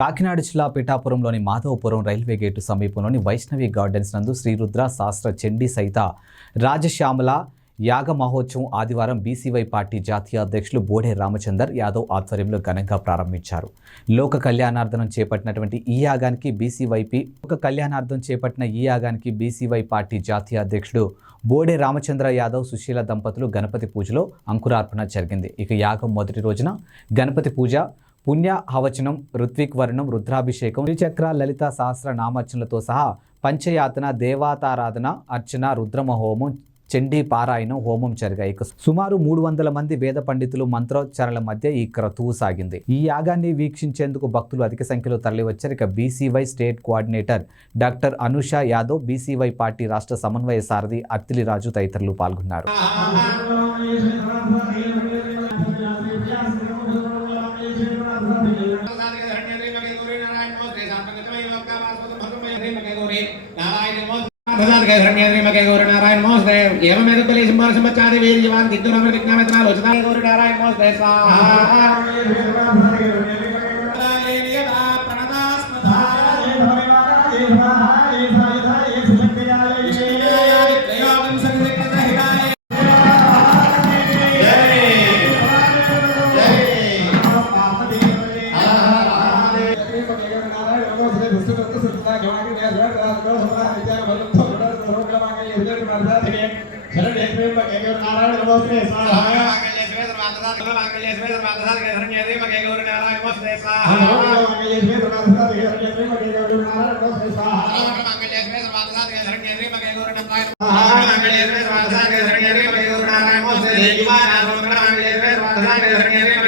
కాకినాడ జిల్లా పిఠాపురంలోని Madhavapuram railway gate సమీపంలోని Vaishnavi gardens నందు శ్రీరుద్ర శాస్త్ర చండీ సహిత రాజశ్యామల యాగ మహోత్సవం ఆదివారం బీసీవై పార్టీ జాతీయ అధ్యక్షులు బోడే రామచందర్ యాదవ్ ఆధ్వర్యంలో ఘనంగా ప్రారంభించారు. లోక కళ్యాణార్థనం చేపట్టినటువంటి ఈ యాగానికి బీసీవైపీ లోక కళ్యాణార్థం చేపట్టిన ఈ యాగానికి బీసీవై పార్టీ జాతీయ అధ్యక్షుడు బోడే రామచంద్ర యాదవ్ సుశీల దంపతులు గణపతి పూజలో అంకురార్పణ జరిగింది. ఇక యాగం మొదటి రోజున గణపతి పూజ పుణ్య హవచనం ఋత్విక్ వర్ణం రుద్రాభిషేకం త్రిచక్ర లలిత సహస్ర నామర్చనలతో సహా పంచయాతన దేవతారాధన అర్చన రుద్రమ హోమం చండీ పారాయణం హోమం జరిగాయి. సుమారు మూడు వందల మంది వేద పండితులు మంత్రోచ్చారణల మధ్య ఈ క్రతువు సాగింది. ఈ యాగాన్ని వీక్షించేందుకు భక్తులు అధిక సంఖ్యలో తరలివచ్చారు. ఇక BCY state coordinator doctor Anusha Yadav BCY party రాష్ట్ర సమన్వయ సారథి అత్తిలి రాజు తదితరులు పాల్గొన్నారు. నారాయణ మోస్తే ఏమేద బలి సింహాల स्वतंत्र सत्ता गवागे ने रड राजगड हमारा विचार भरत थोड़ा सरोग मांगे ये विजय प्रार्थना थे शरण एक में मगे और नारायण नमस्ते स्वाहा मांगे ये श्वेत माता सा मांगे ये श्वेत माता सा के धर्म ये मगे और नारायण नमस्ते स्वाहा मांगे ये श्वेत माता सा के धर्म ये मगे और नारायण नमस्ते स्वाहा मांगे ये श्वेत माता सा के धर्म ये मगे और नारायण मांगे ये श्वेत माता सा के धर्म ये मगे और नारायण नमस्ते देवी माँ नारायण मांगे ये श्वेत माता सा के धर्म ये